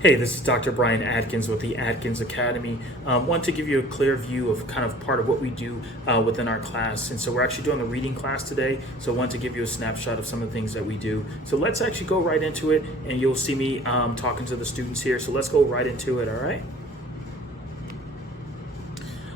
Hey, this is Dr. Brian Adkins with the Adkins Academy. Want to give you a clear view of kind of part of what we do within our class. And so we're actually doing the reading class today. So I want to give you a snapshot of some of the things that we do. So let's actually go right into it, and you'll see me talking to the students here. So let's go right into it, all right?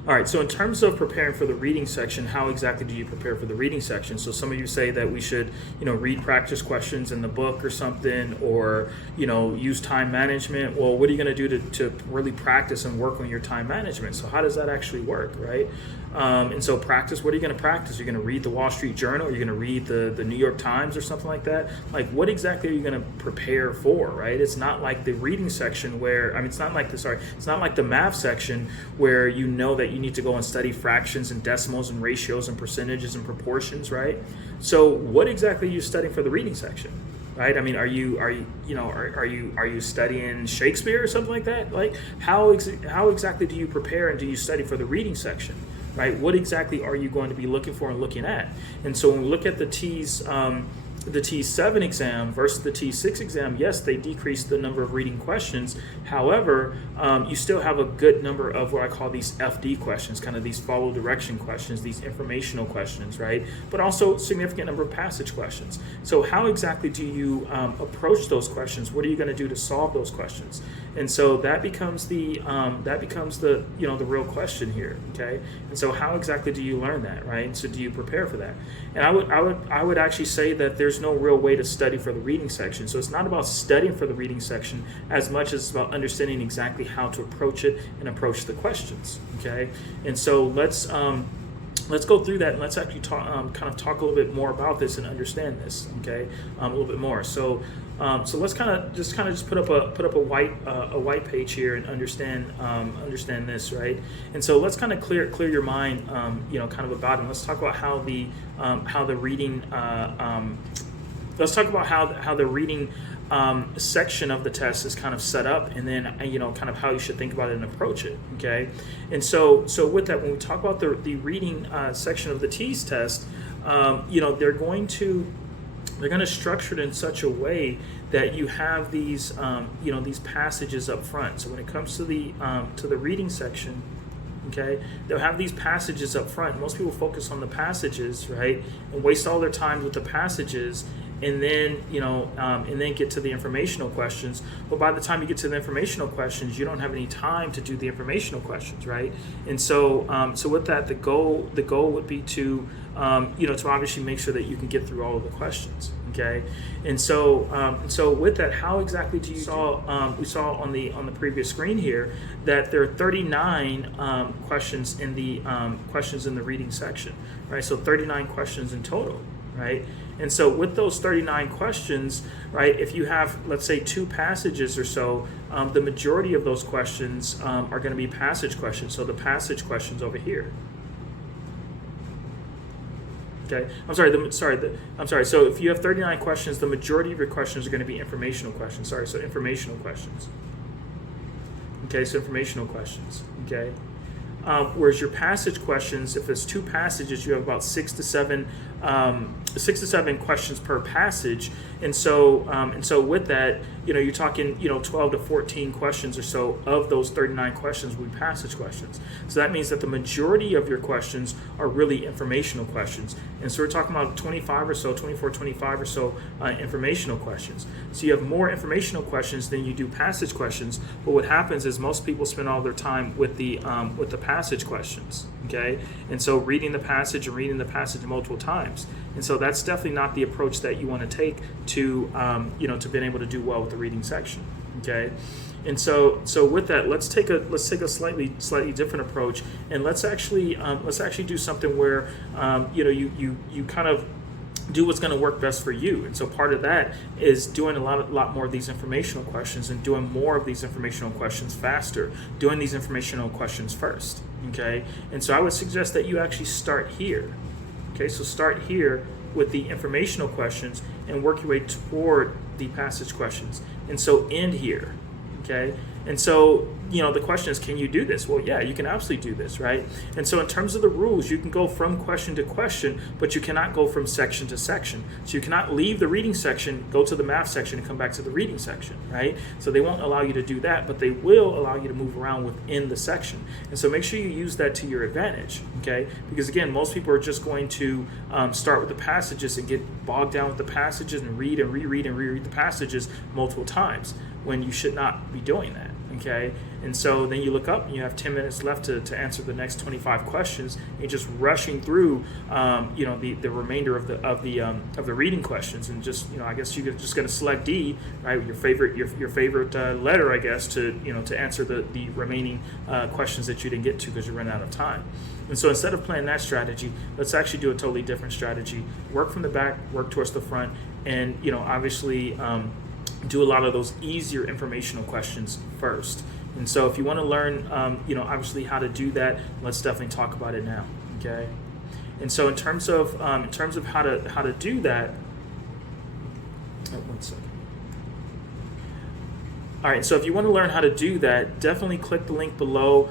All right, so in terms of preparing for the reading section, how exactly do you prepare for the reading section? So some of you say that we should, read practice questions in the book or something, or, use time management. Well, what are you going to do to really practice and work on your time management? So how does that actually work, right? And so practice, what are you going to practice? You're going to read the Wall Street Journal? You're going to read the New York Times or something like that? Like, what exactly are you going to prepare for, right? It's not like the reading section it's not like the math section where you know that you need to go and study fractions and decimals and ratios and percentages and proportions, right? So what exactly are you studying for the reading section? Right? I mean, are you studying Shakespeare or something like that? Like, how exactly do you prepare and do you study for the reading section? Right? What exactly are you going to be looking for and looking at? And so when we look at the TEAS VII exam versus the TEAS VI exam, yes, they decreased the number of reading questions. However, you still have a good number of what I call these FD questions, kind of these follow direction questions, these informational questions, right? But also significant number of passage questions. So how exactly do you approach those questions? What are you going to do to solve those questions? And so that becomes the the real question here, okay? And so how exactly do you learn that, right? And so do you prepare for that? And I would actually say that there's no real way to study for the reading section. So it's not about studying for the reading section as much as it's about understanding exactly how to approach it and approach the questions, okay? And so let's go through that, and let's actually talk a little bit more about this and understand this, okay? A little bit more. So let's kind of just put up a white page here and understand this, right? And so let's kind of clear your mind, kind of about it. Let's talk about how the reading. Let's talk about how the reading section of the test is kind of set up, and then kind of how you should think about it and approach it. Okay, and so with that, when we talk about the reading section of the TEAS test, they're going to structure it in such a way that you have these these passages up front. So when it comes to the reading section, okay, they'll have these passages up front. Most people focus on the passages, right, and waste all their time with the passages, and then get to the informational questions. But by the time you get to the informational questions, you don't have any time to do the informational questions, right? And so with that, the goal would be to to obviously make sure that you can get through all of the questions, okay? And so with that, how exactly do you we saw on the previous screen here that there are 39 questions in the reading section, right? So 39 questions in total, right? And so with those 39 questions, right, if you have, let's say, 2 passages or so, the majority of those questions are going to be passage questions. So the passage questions over here. Okay, I'm sorry. So if you have 39 questions, the majority of your questions are going to be informational questions. So informational questions. Okay, so informational questions. Okay. Whereas your passage questions, if it's 2 passages, you have about 6 to 7 questions per passage, and so with that, you're talking 12 to 14 questions or so of those 39 questions will be passage questions. So that means that the majority of your questions are really informational questions, and so we're talking about 24, 25 or so informational questions. So you have more informational questions than you do passage questions. But what happens is most people spend all their time with the passage questions, okay? And so reading the passage multiple times. And so that's definitely not the approach that you want to take to being able to do well with the reading section, okay? And so with that, let's take a slightly different approach, and let's actually do something where you kind of do what's going to work best for you. And so part of that is doing a lot more of these informational questions, and doing more of these informational questions faster, doing these informational questions first, okay? And so I would suggest that you actually start here. Okay, so start here with the informational questions and work your way toward the passage questions. And so end here, okay? And so, the question is, can you do this? Well, yeah, you can absolutely do this, right? And so in terms of the rules, you can go from question to question, but you cannot go from section to section. So you cannot leave the reading section, go to the math section, and come back to the reading section, right? So they won't allow you to do that, but they will allow you to move around within the section. And so make sure you use that to your advantage, okay? Because again, most people are just going to start with the passages and get bogged down with the passages and read and reread the passages multiple times, when you should not be doing that, okay? And so then you look up and you have 10 minutes left to answer the next 25 questions. You're just rushing through, the remainder of the reading questions, and just, I guess you're just going to select D, right? Your favorite letter, I guess, to answer the remaining questions that you didn't get to because you ran out of time. And so instead of playing that strategy, let's actually do a totally different strategy. Work from the back, work towards the front, and obviously do a lot of those easier informational questions first. And so if you want to learn, obviously how to do that, let's definitely talk about it now, okay? And so in terms of how to do that, one second. All right, so if you want to learn how to do that, definitely click the link below.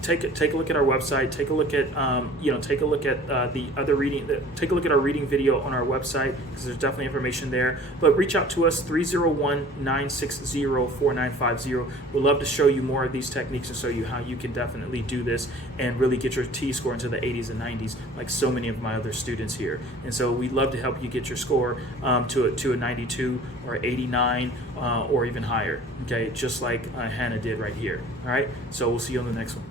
Take a look at our website. Take a look at the other reading. Take a look at our reading video on our website, because there's definitely information there. But reach out to us, 301-960-4950. We'd love to show you more of these techniques and show you how you can definitely do this and really get your T score into the 80s and 90s, like so many of my other students here. And so we'd love to help you get your score to a 92 or 89 or even higher. Okay, just like Hannah did right here. All right, so we'll see you on the next one.